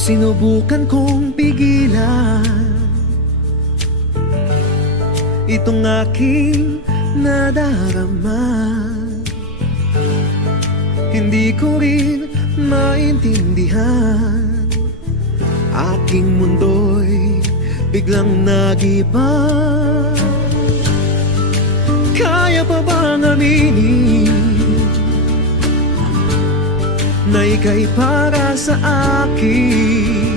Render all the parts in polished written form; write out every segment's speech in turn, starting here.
Sinubukan kong pigilan itong aking nadarama. Hindi ko rin maintindihan, aking mundo'y biglang nagiba. Kaya pa bang aminin na ika'y para sa akin?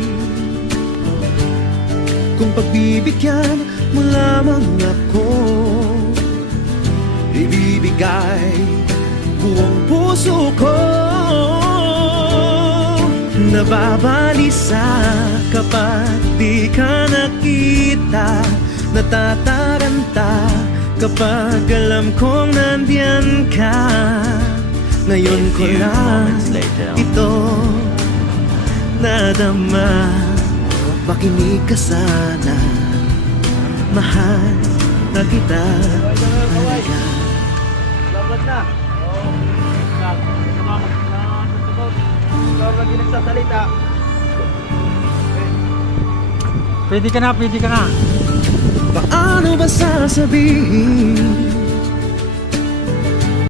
Kung pagbibigyan mo lamang ako, ibibigay buong puso ko. Nababalisa kapag di ka nakita, natataranta kapag alam kong nandiyan ka. Ngayon ko lang ito nadama. Makinig ka sana, mahal na kita talaga. Labat na. Ikaw lagi nagsasalita. Pwede ka na, pwede ka na. Paano ba sasabihin